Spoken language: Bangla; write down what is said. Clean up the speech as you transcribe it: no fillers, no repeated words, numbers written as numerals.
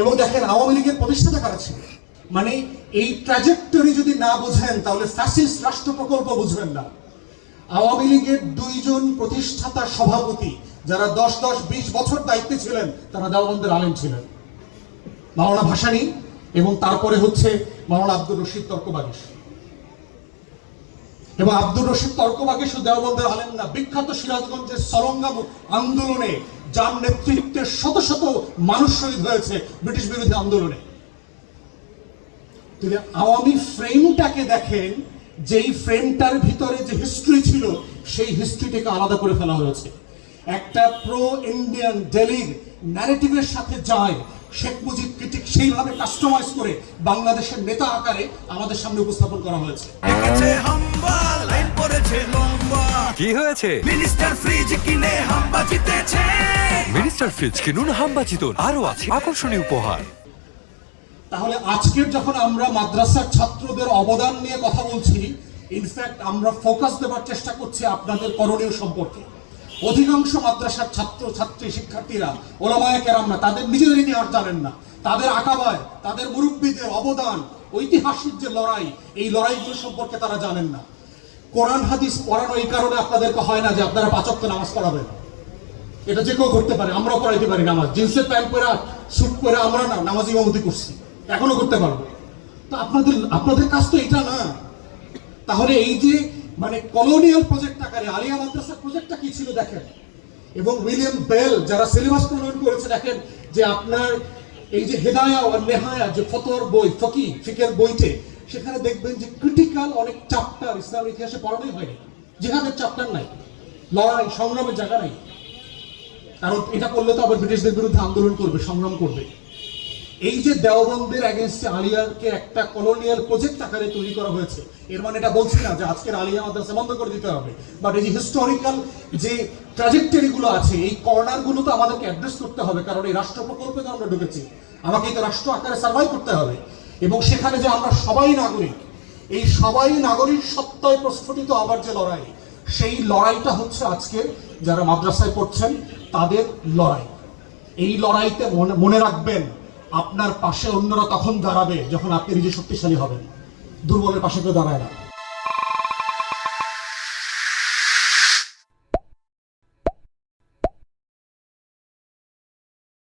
এবং দেখেন আওয়ামী লীগের প্রতিষ্ঠাতা কারা ছিল, মানে এই ট্র্যাজেক্টরি যদি না বোঝেন তাহলে ফ্যাসিস্ট রাষ্ট্র প্রকল্প বুঝবেন না। আওয়ামী লীগের দুইজন প্রতিষ্ঠাতা সভাপতি যারা 10-20 বছর দায়িত্বে ছিলেন তারা দেওবন্দের আলেম ছিলেন, মাওলানা ভাসানী এবং তারপরে হচ্ছে মাওলানা আব্দুর রশিদ তর্কবাগীশ। এবং আব্দুর রশিদ তর্কবাগীশ ও দেওবন্দের আলেম না, বিখ্যাত সিরাজগঞ্জের সরঙ্গা আন্দোলনে যার নেতৃত্বে শত শত মানুষ শহীদ হয়েছে ব্রিটিশ বিরোধী আন্দোলনে। তিনি আওয়ামী ফ্রেমটাকে দেখেন, যেই ফ্রেমটার ভিতরে যে হিস্ট্রি ছিল সেই হিস্ট্রিটাকে আলাদা করে ফেলা হয়েছে, একটা প্রো ইন্ডিয়ান ডেলির ন্যারেটিভের সাথে যায়। শেখ মুজিবকে ঠিক সেইভাবে কাস্টমাইজ করে বাংলাদেশের নেতা আকারে আমাদের সামনে উপস্থাপন করা হয়েছে। কি হয়েছে? মিনিস্টার ফ্রিজ কিনে হাম্বা জিতেছে। মিনিস্টার ফ্রিজ কিনুন, হাম্বা জিতুন, আরো আছে আকর্ষণীয় উপহার। তাহলে আজকের যখন আমরা মাদ্রাসার ছাত্রদের অবদান নিয়ে কথা বলছি, ইনফ্যাক্ট আমরা ফোকাস দেওয়ার চেষ্টা করছি আপনাদের করণীয় সম্পর্কে। অধিকাংশ মাদ্রাসার ছাত্র ছাত্রী শিক্ষার্থীরা, ওলামায়ে কেরাম না, তাদের নিজেদের ইতিহাস জানেন না, তাদের আকাবায় তাদের মুরব্বীদের অবদান, ঐতিহাসিক যে লড়াই, এই লড়াইগুলো সম্পর্কে তারা জানেন না। কোরআন হাদিস পড়ানো এই কারণে আপনাদেরকে হয় না যে আপনারা 5 ওয়াক্ত নামাজ পড়াবেন, এটা যে কেউ করতে পারে, আমরাও পড়াইতে পারি নামাজ। জিন্সের প্যান্ট পরে স্যুট পরে আমরা না নামাজ ইমামতি করছি, এখনো করতে পারবো। তো আপনাদের কাজ তো এটা না। তাহলে এই যে মানে কলোনিয়াল প্রজেক্ট আকারে আলিয়া মাদ্রাসার প্রজেক্টটা কি ছিল দেখেন। এবং উইলিয়াম বেল যারা সিলেবাস প্রণয়ন করেছে দেখেন যে আপনার এই যে হেদায়া আর নেহায়া যে ফতোয়ার বই, ফিকের বইতে, সেখানে দেখবেন যে ক্রিটিক্যাল অনেক চ্যাপ্টার ইসলামের ইতিহাসে পড়ানোই হয়নি। জিহাদের চ্যাপ্টার নাই, লড়াই সংগ্রামের জায়গা নাই। কারণ এটা করলে তো আবার ব্রিটিশদের বিরুদ্ধে আন্দোলন করবে, সংগ্রাম করবে। এই যে দেওবন্দের এগেইনস্টে আলিয়াকে একটা কলোনিয়াল প্রজেক্ট আকারে তৈরি করা হয়েছে, এর মানে এটা বলছি না যে আজকের আলিয়া মাদ্রাসা বন্ধ করে দিতে হবে, বাট এই যে হিস্টোরিক্যাল যে ট্র্যাজেক্টরি গুলো আছে, এই কর্নার গুলো তো আমাদেরকে অ্যাড্রেস করতে হবে। কারণ এই রাষ্ট্র প্রকল্পে তো আমরা ঢুকেছি, আমাকে তো রাষ্ট্র আকারে সার্ভাইভ করতে হবে। এবং সেখানে যে আমরা সবাই নাগরিক, এই সবাই নাগরিক সত্তায় প্রস্ফুটিত আবার যে লড়াই, সেই লড়াইটা হচ্ছে আজকে যারা মাদ্রাসায় পড়ছেন তাদের লড়াই। এই লড়াইতে মনে রাখবেন, আপনার পাশে অন্যরা তখন দাঁড়াবে যখন আপনি নিজে শক্তিশালী হবেন, দুর্বলের পাশে কেউ দাঁড়ায় না।